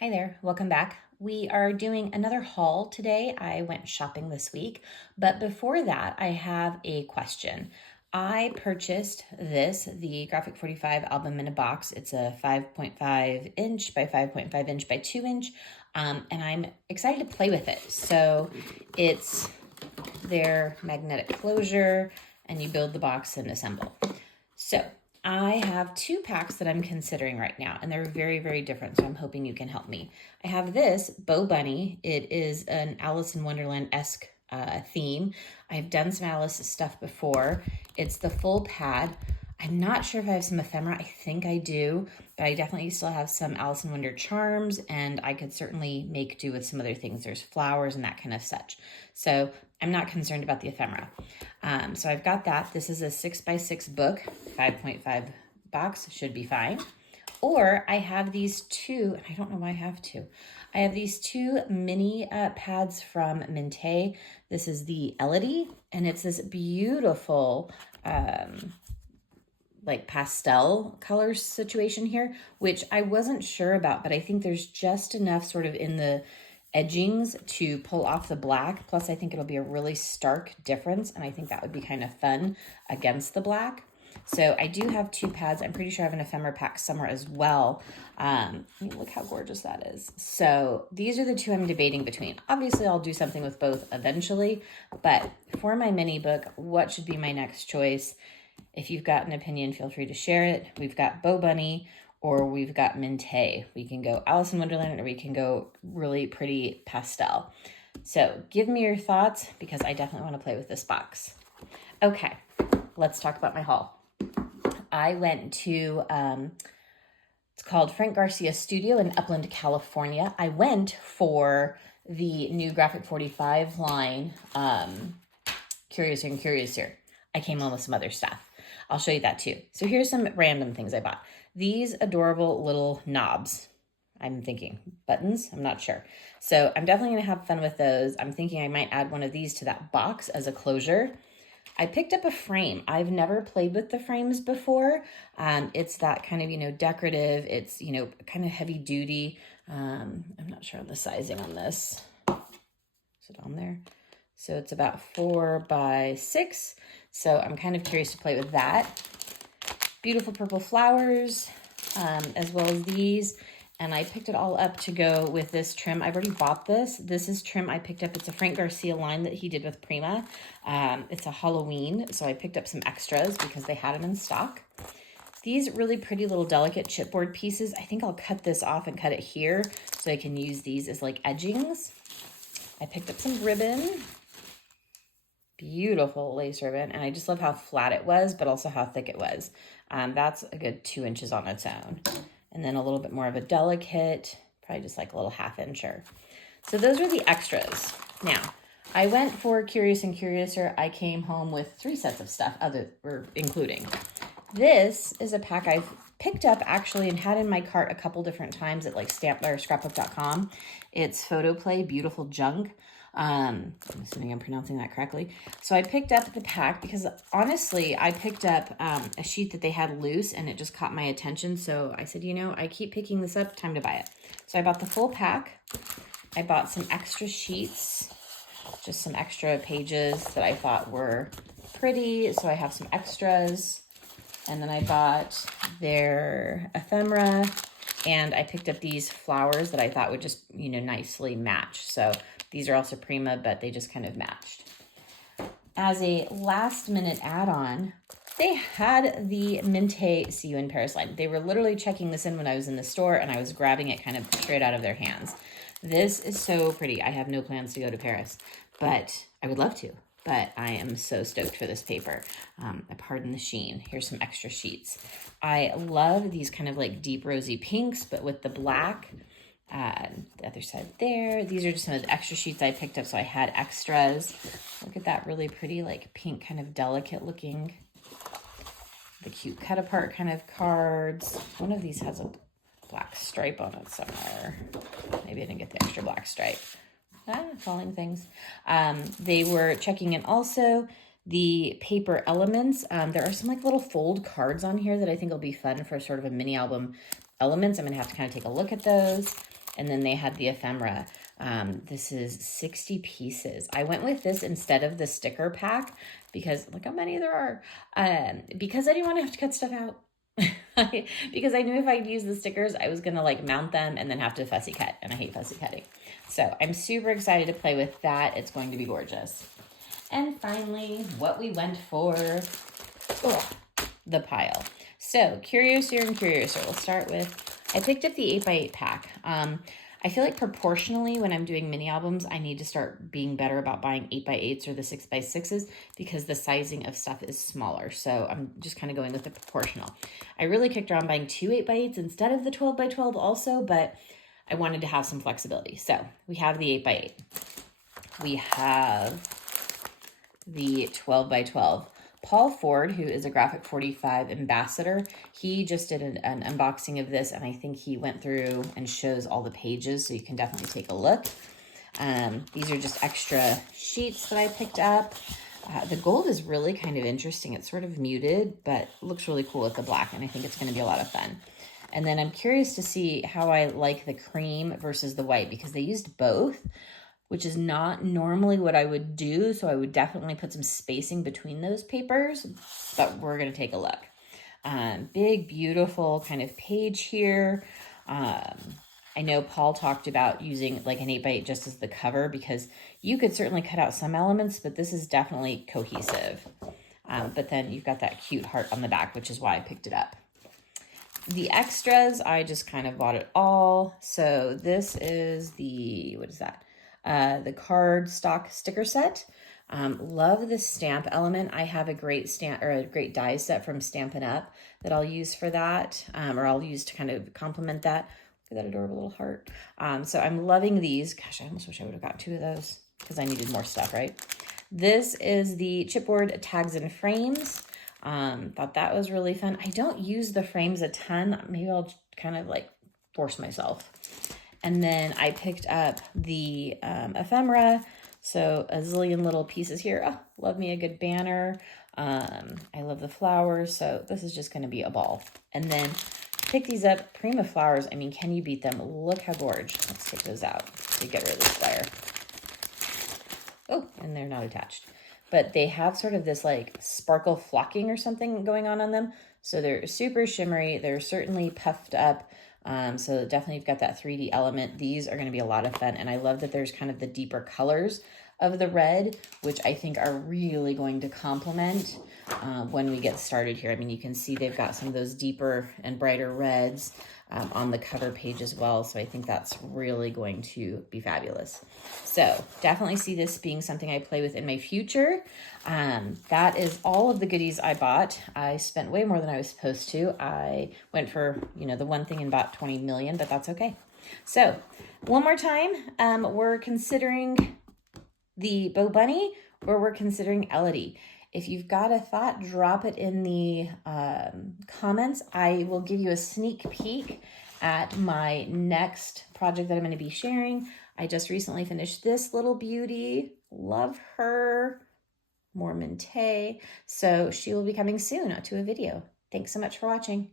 Hi there, welcome back. We are doing another haul today. I went shopping this week, but before that, I have a question. I purchased the Graphic 45 album in a box. It's a 5.5 inch by 5.5 inch by 2 inch, and I'm excited to play with it. So it's their magnetic closure, and you build the box and assemble. So I have two packs that I'm considering right now, and they're very, very different. So I'm hoping you can help me. I have this Bow Bunny. It is an Alice in Wonderland-esque theme. I've done some Alice stuff before. It's the full pad. I'm not sure if I have some ephemera. I think I do, but I definitely still have some Alice in Wonder charms, and I could certainly make do with some other things. There's flowers and that kind of such. So I'm not concerned about the ephemera. So I've got that. This is a 6x6 book, 5.5 box, should be fine. Or I have these two, and I don't know why I have two. I have these two mini pads from Minte. This is the Elodie, and it's this beautiful like pastel color situation here, which I wasn't sure about, but I think there's just enough sort of in the edgings to pull off the black. Plus, I think it'll be a really stark difference, and I think that would be kind of fun against the black. So I do have two pads. I'm pretty sure I have an ephemera pack somewhere as well. Look how gorgeous that is. So these are the two I'm debating between. Obviously, I'll do something with both eventually, but for my mini book, what should be my next choice? If you've got an opinion, feel free to share it. We've got Bow Bunny, or we've got Minte. We can go Alice in Wonderland, or we can go really pretty pastel. So give me your thoughts, because I definitely want to play with this box. Okay, let's talk about my haul. I went to, it's called Frank Garcia Studio in Upland, California. I went for the new Graphic 45 line, Curiouser and Curiouser. I came home with some other stuff. I'll show you that too. So here's some random things I bought. These adorable little knobs. I'm thinking buttons, I'm not sure. So I'm definitely gonna have fun with those. I'm thinking I might add one of these to that box as a closure. I picked up a frame. I've never played with the frames before. It's that kind of, decorative. It's, kind of heavy duty. I'm not sure on the sizing on this. Is it on there? So it's about 4x6. So I'm kind of curious to play with that. Beautiful purple flowers, as well as these. And I picked it all up to go with this trim. I've already bought this. This is trim I picked up. It's a Frank Garcia line that he did with Prima. It's a Halloween, so I picked up some extras because they had them in stock. These really pretty little delicate chipboard pieces. I think I'll cut this off and cut it here so I can use these as like edgings. I picked up some ribbon. Beautiful lace ribbon, and I just love how flat it was, but also how thick it was. That's a good 2 inches on its own. And then a little bit more of a delicate, probably just like a little 1/2 incher. So those are the extras. Now, I went for Curious and Curiouser. I came home with 3 sets of stuff, including. This is a pack I've picked up actually and had in my cart a couple different times at like scrapbook.com. It's Photoplay Beautiful Junk. I'm assuming I'm pronouncing that correctly. So I picked up the pack because honestly, I picked up a sheet that they had loose and it just caught my attention. So I said, I keep picking this up, time to buy it. So I bought the full pack. I bought some extra sheets, just some extra pages that I thought were pretty. So I have some extras. And then I bought their ephemera, and I picked up these flowers that I thought would just, nicely match. So these are also Prima, but they just kind of matched. As a last minute add-on, they had the Minte See You in Paris line. They were literally checking this in when I was in the store, and I was grabbing it kind of straight out of their hands. This is so pretty. I have no plans to go to Paris, but I would love to. But I am so stoked for this paper. Pardon the sheen. Here's some extra sheets. I love these kind of like deep rosy pinks, but with the black. The other side there. These are just some of the extra sheets I picked up, so I had extras. Look at that really pretty like pink kind of delicate looking. The cute cut apart kind of cards. One of these has a black stripe on it somewhere. Maybe I didn't get the extra black stripe. Falling things. They were checking in also the paper elements. There are some like little fold cards on here that I think will be fun for sort of a mini album elements. I'm gonna have to kind of take a look at those. And then they had the ephemera. This is 60 pieces. I went with this instead of the sticker pack because look how many there are. Because I didn't want to have to cut stuff out. Because I knew if I'd use the stickers, I was gonna like mount them and then have to fussy cut, and I hate fussy cutting. So I'm super excited to play with that. It's going to be gorgeous. And finally, what we went for, the pile. So Curiouser and Curiouser, we'll start with, I picked up the 8x8 pack. I feel like proportionally when I'm doing mini albums, I need to start being better about buying 8x8s or the 6x6s because the sizing of stuff is smaller. So I'm just kind of going with the proportional. I really kicked around buying 2 8x8s instead of the 12x12 also, but I wanted to have some flexibility. So we have the 8x8. We have the 12x12. Paul Ford, who is a Graphic 45 ambassador, he just did an unboxing of this, and I think he went through and shows all the pages, so you can definitely take a look. These are just extra sheets that I picked up. The gold is really kind of interesting. It's sort of muted, but looks really cool with the black, and I think it's going to be a lot of fun. And then I'm curious to see how I like the cream versus the white, because they used both, which is not normally what I would do. So I would definitely put some spacing between those papers, but we're going to take a look. Big, beautiful kind of page here. I know Paul talked about using like an 8x8 just as the cover because you could certainly cut out some elements, but this is definitely cohesive. But then you've got that cute heart on the back, which is why I picked it up. The extras, I just kind of bought it all. So this is the, what is that? The card stock sticker set. Love the stamp element. I have a great stamp or a great die set from Stampin' Up that I'll use for that, or I'll use to kind of complement that. Look at that adorable little heart. So I'm loving these. Gosh, I almost wish I would have got 2 of those because I needed more stuff, right? This is the chipboard tags and frames. Thought that was really fun. I don't use the frames a ton. Maybe I'll kind of like force myself. And then I picked up the ephemera. So a zillion little pieces here. Oh, love me a good banner. I love the flowers. So this is just going to be a ball. And then pick these up. Prima flowers. I mean, can you beat them? Look how gorgeous. Let's take those out to get rid of this wire. Oh, and they're not attached. But they have sort of this like sparkle flocking or something going on them. So they're super shimmery. They're certainly puffed up. So definitely you've got that 3D element. These are going to be a lot of fun. And I love that there's kind of the deeper colors of the red, which I think are really going to complement when we get started here. I mean, you can see they've got some of those deeper and brighter reds on the cover page as well. So I think that's really going to be fabulous. So definitely see this being something I play with in my future. That is all of the goodies I bought. I spent way more than I was supposed to. I went for, the one thing and bought 20 million, but that's okay. So one more time, we're considering the Bo Bunny or we're considering Elodie. If you've got a thought, drop it in the comments. I will give you a sneak peek at my next project that I'm going to be sharing. I just recently finished this little beauty. Love her. Mormon Tay. So she will be coming soon to a video. Thanks so much for watching.